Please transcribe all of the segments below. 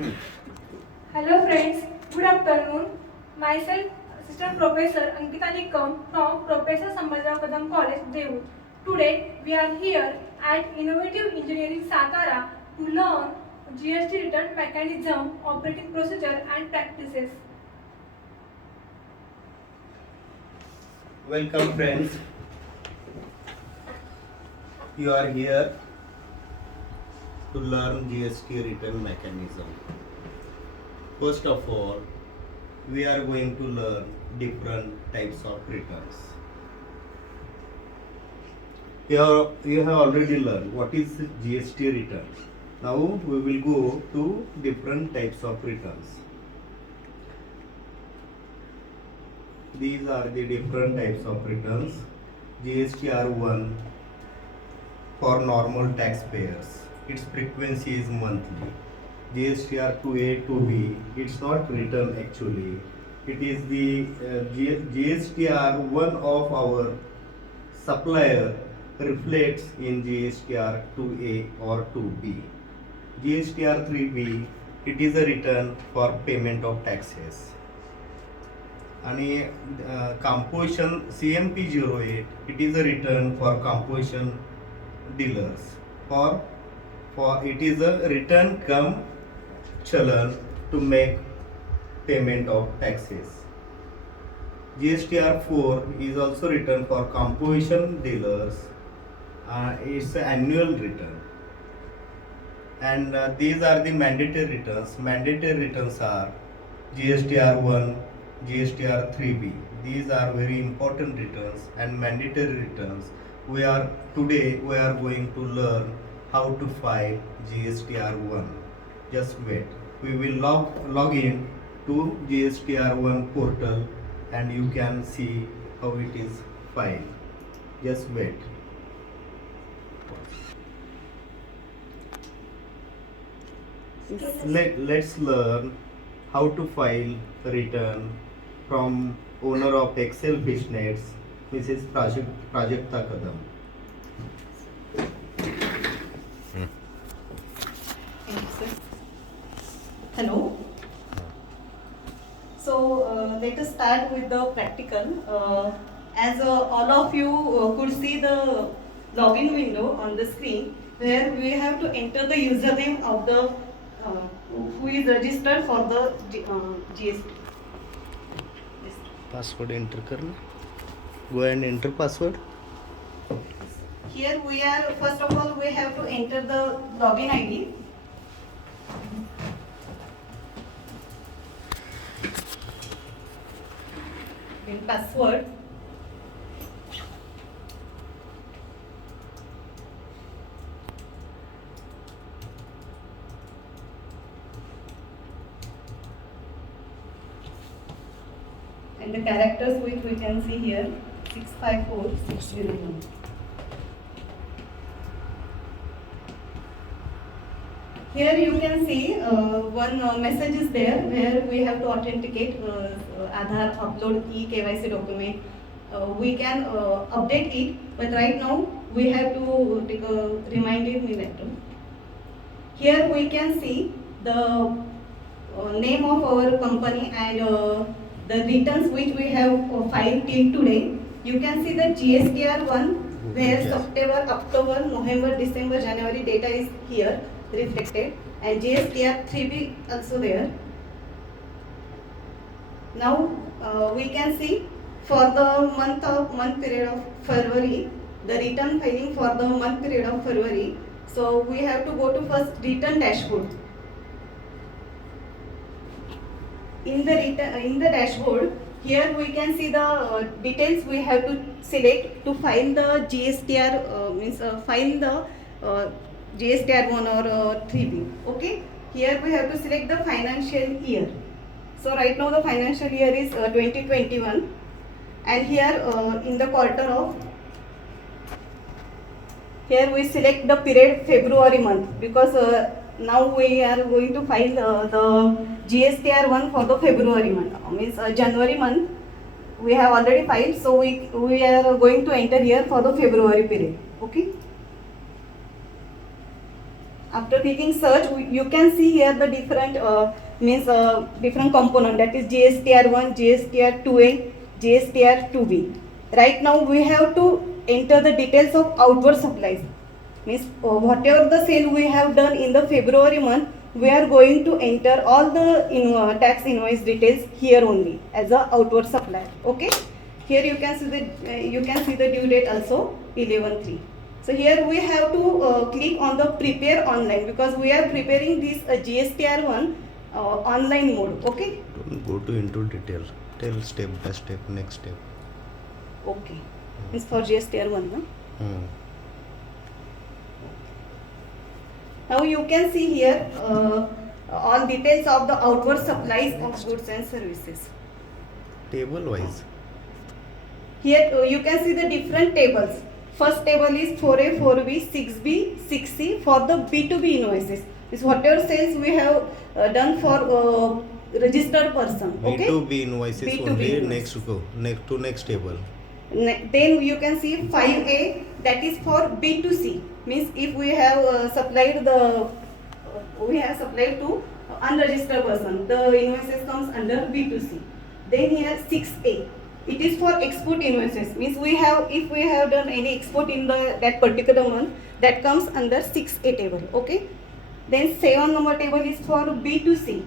Hello friends, good afternoon. Myself, Assistant Professor Ankita Nikam from Professor Sambhajiराव Kadam College, Devu. Today we are here at Innovative Engineering Satara to learn GST Return Mechanism, operating procedure and practices. Welcome friends, you are here to learn GST Return Mechanism. First of all, we are going to learn different types of returns. You have already learned what is GST return. Now we will go to different types of returns. These are the different types of returns. GSTR1 for normal taxpayers. Its frequency is monthly. GSTR2A to B, it's not return actually. It is the GSTR1 of our supplier reflects in GSTR2A or 2B. GSTR3B, it is a return for payment of taxes. आणि composition CMP08, it is a return for composition dealers. For it is a return come chalan to make payment of taxes. GSTR4 is also return for composition dealers. It's an annual return. And these are the mandatory returns. Mandatory returns are GSTR1, GSTR3B. These are very important returns and mandatory returns. Today we are going to learn how to file GSTR1. Just wait. We will log in to GSTR1 portal and you can see how it is filed. Just wait. Let's learn how to file return from owner of Excel Fishnets, Mrs. Prajakta Kadam. Hello. So let us start with the practical. As all of you could see the login window on the screen, where we have to enter the username of the who is registered for the GST. Password enter करना. Go and enter password. Here we are, first of all, we have to enter the login ID. Then password. And the characters which we can see here, 654609. Here you can see one message is there where we have to authenticate Aadhaar, upload e-KYC document. We can update it, but right now we have to take a reminder letter. Here we can see the name of our company and the returns which we have filed till today. You can see the GSTR1 where September, October, November, December, January data is here reflected, and GSTR3B also there. Now we can see for the month period of February, the return filing for the month period of February. So we have to go to first return dashboard. In the dashboard, here we can see the details we have to select to file the GSTR file the GSTR1 or 3B. Okay. Here we have to select the financial year. So right now the financial year is 2021, and here in the quarter of, here we select the period February month, because now we are going to file the GSTR1 for the February month, means January month we have already filed, so we are going to enter here for the February period. Okay. After clicking search, you can see here the different different component, that is GSTR1, GSTR2A, GSTR2B. Right now we have to enter the details of outward supplies. Means whatever the sale we have done in the February month, we are going to enter all the tax invoice details here only as a outward supplier. Okay. Here you can see the due date also 11/3. So here we have to click on the prepare online because we are preparing this GSTR1 online mode. Okay. Don't go to into detail. Tell step by step, next step. Okay. It's for GSTR1. No? Now you can see here all details of the outward supplies of goods and services. Table wise. Here you can see the different tables. First table is 4A, 4B, 6B, 6C for the B2B invoices. Is whatever sales we have done for registered person. Okay. B2B invoices B2B only. invoices. Next table. Then you can see 5A, that is for B2C. Means if we have supplied to unregistered person, the invoices comes under B2C. Then here 6A, it is for export invoices. Means if we have done any export in that particular month, that comes under 6A table. Okay. Then 7 number table is for B2C.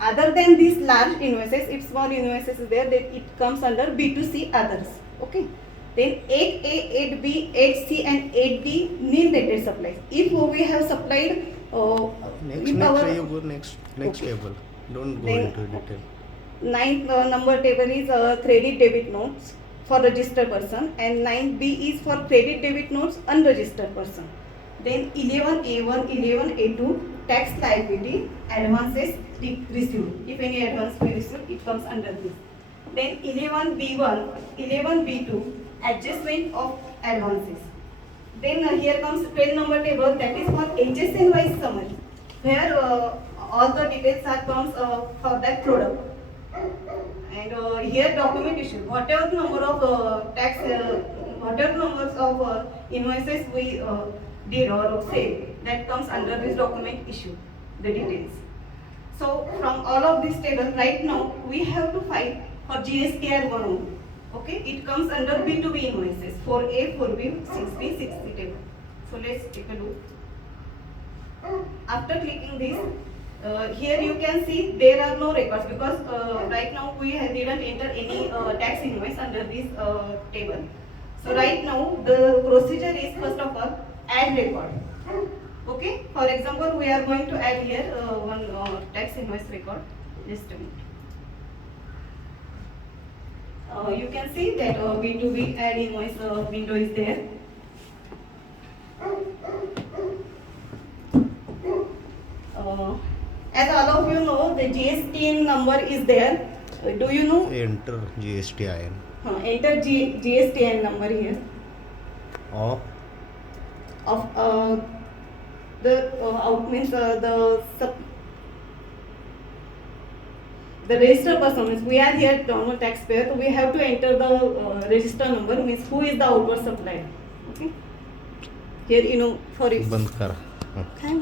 Other than these large invoices, if small invoices is there, then it comes under B2C others. Okay. Then 8A, 8B, 8C and 8D nil dated supplies. If we have supplied Next you go next Okay. table. Don't go Then- into detail. 9th number table is credit debit notes for registered person, and 9B is for credit debit notes unregistered person. Then 11A1, 11A2 tax liability advances received. If any advance we receive, it comes under this. Then 11B1, 11B2 adjustment of advances. Then here comes 12 number table, that is for HSN wise summary, where all the details are comes for that product. And here document issue, whatever number of whatever numbers of invoices we did or say, that comes under this document issue, the details. So from all of this table, right now we have to file for GSTR1 only. Okay, it comes under B2B invoices, 4A, 4B, 6B, 6C table. So let's take a look. After clicking this, here you can see there are no records because right now we didn't enter any tax invoice under this table. So right now the procedure is, first of all, add record. Okay, for example, we are going to add here one tax invoice record. Just a minute. You can see that B2B add invoice window is there. As all of you know, the GST number is there. Do you know? Enter GSTIN. Enter GSTN number here Of of the out means the registered person means we are here normal taxpayer, so we have to enter the register number, means who is the outward supplier. Okay. Here for बंद कर. Thank